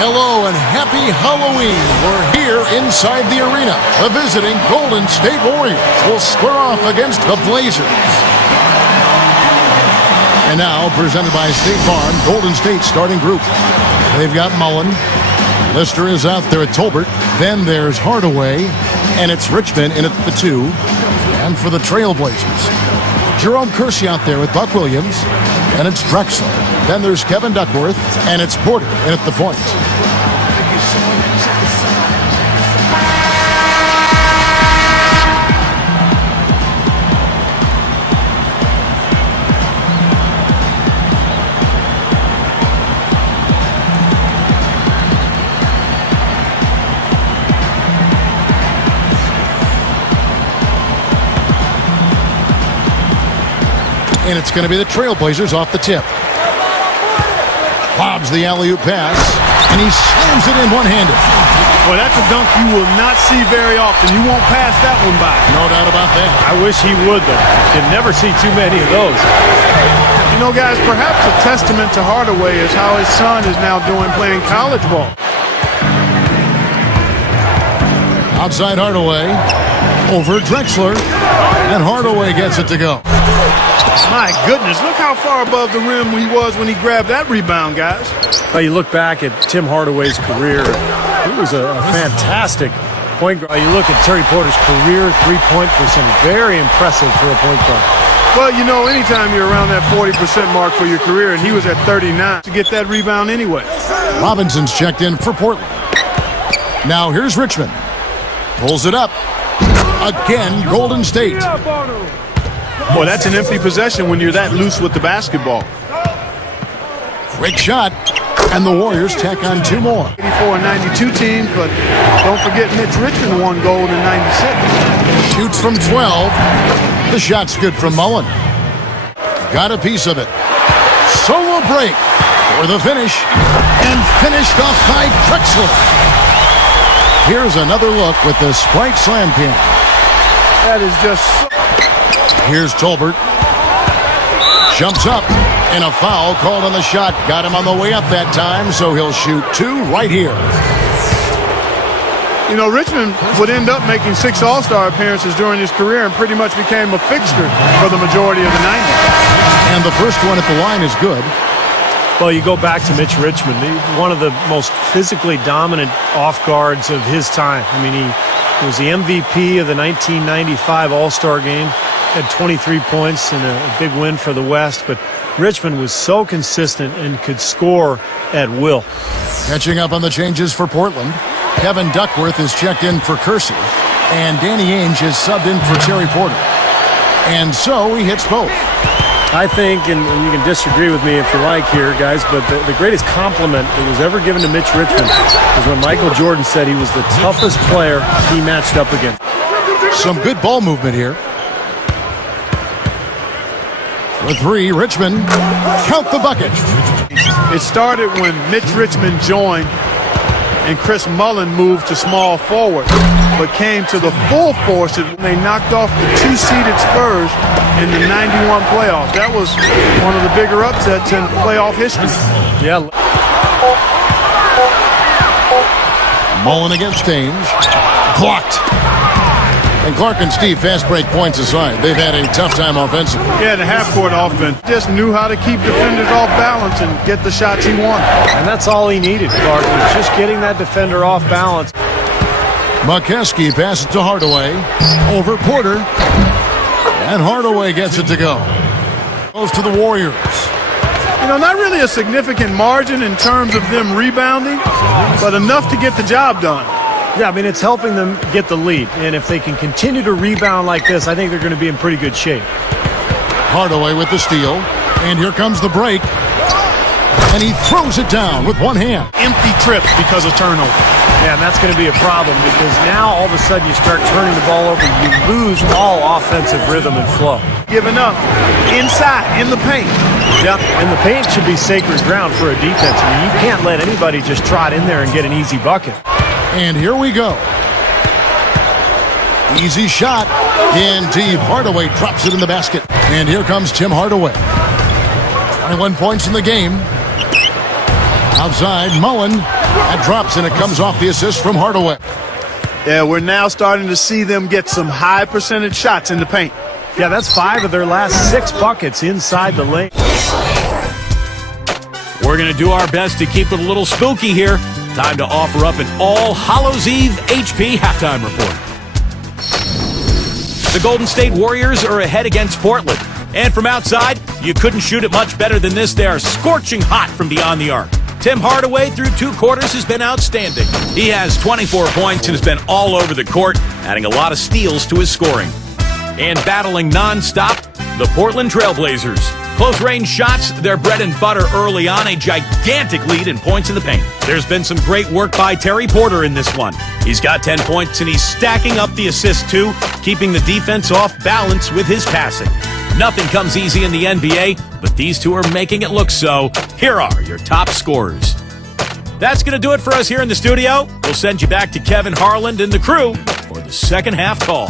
Hello and happy Halloween. We're here inside the arena. The visiting Golden State Warriors will square off against the Blazers. And now, presented by State Farm, Golden State starting group. They've got Mullen. Lister is out there at Tolbert. Then there's Hardaway. And it's Richmond in at the 2. And for the Trailblazers, Jerome Kersey out there with Buck Williams. And it's Drexler. Then there's Kevin Duckworth. And it's Porter in at the point. And it's going to be the Trailblazers off the tip. Bobs the alley-oop pass, and he slams it in one-handed. Well, that's a dunk you will not see very often. You won't pass that one by. No doubt about that. I wish he would, though. You can never see too many of those. You know, guys, perhaps a testament to Hardaway is how his son is now doing playing college ball. Outside Hardaway, over Drexler, and Hardaway gets it to go. My goodness, look how far above the rim he was when he grabbed that rebound, guys. Well, you look back at Tim Hardaway's career, he was a fantastic point guard. You look at Terry Porter's career three-point percentage, very impressive for a point guard. Well, you know, anytime you're around that 40% mark for your career, and he was at 39 to get that rebound anyway. Robinson's checked in for Portland. Now here's Richmond. Pulls it up. Again, Golden State. Boy, that's an empty possession when you're that loose with the basketball. Quick shot, and the Warriors tack on 2 more. 84 and 92 teams, but don't forget Mitch Richmond won gold in 96. Shoots from 12. The shot's good from Mullen. Got a piece of it. Solo break for the finish, and finished off by Drexler. Here's another look with the Sprite Slam Can. That is just so. Here's Tolbert. Jumps up, and a foul called on the shot. Got him on the way up that time, so he'll shoot 2 right here. You know, Richmond would end up making 6 All-Star appearances during his career and pretty much became a fixture for the majority of the 90s. And the first one at the line is good. Well, you go back to Mitch Richmond, one of the most physically dominant off guards of his time. I mean, he was the MVP of the 1995 All-Star game. Had 23 points and a big win for the West, but Richmond was so consistent and could score at will. Catching up on the changes for Portland, Kevin Duckworth is checked in for Kersey, and Danny Ainge is subbed in for Terry Porter. And so he hits both. I think, and you can disagree with me if you like here, guys, but the greatest compliment that was ever given to Mitch Richmond was when Michael Jordan said he was the toughest player he matched up against. Some good ball movement here. For 3, Richmond, count the bucket. It started when Mitch Richmond joined and Chris Mullen moved to small forward, but came to the full force when they knocked off the 2-seeded Spurs in the 91 playoffs. That was one of the bigger upsets in playoff history. Yeah. Mullen against Ainge. Blocked. And Clark and Steve, fast break points aside, they've had a tough time offensively. Yeah, the half-court offense just knew how to keep defenders off balance and get the shots he wanted. And that's all he needed, Clark, was just getting that defender off balance. McKeskey passes to Hardaway. Over Porter. And Hardaway gets it to go. Goes to the Warriors. You know, not really a significant margin in terms of them rebounding, but enough to get the job done. Yeah, I mean, it's helping them get the lead. And if they can continue to rebound like this, I think they're going to be in pretty good shape. Hardaway with the steal. And here comes the break. And he throws it down with one hand. Empty trips because of turnover. Yeah, and that's going to be a problem because now all of a sudden you start turning the ball over. You lose all offensive rhythm and flow. Giving up inside, in the paint. Yep, and the paint should be sacred ground for a defense. I mean, you can't let anybody just trot in there and get an easy bucket. And here we go. Easy shot. In deep. Hardaway drops it in the basket. And here comes Tim Hardaway. 21 points in the game. Outside, Mullen That drops, and it comes off the assist from Hardaway. Yeah, we're now starting to see them get some high percentage shots in the paint. Yeah, that's 5 of their last 6 buckets inside the lane. We're going to do our best to keep it a little spooky here. Time to offer up an All Hallows Eve HP halftime report. The Golden State Warriors are ahead against Portland. And from outside, you couldn't shoot it much better than this. They are scorching hot from beyond the arc. Tim Hardaway through 2 quarters has been outstanding. He has 24 points and has been all over the court, adding a lot of steals to his scoring. And battling nonstop, the Portland Trailblazers. Close-range shots, their bread and butter early on, a gigantic lead in points in the paint. There's been some great work by Terry Porter in this one. He's got 10 points, and he's stacking up the assists, too, keeping the defense off balance with his passing. Nothing comes easy in the NBA, but these two are making it look so. Here are your top scorers. That's going to do it for us here in the studio. We'll send you back to Kevin Harland and the crew for the second half call.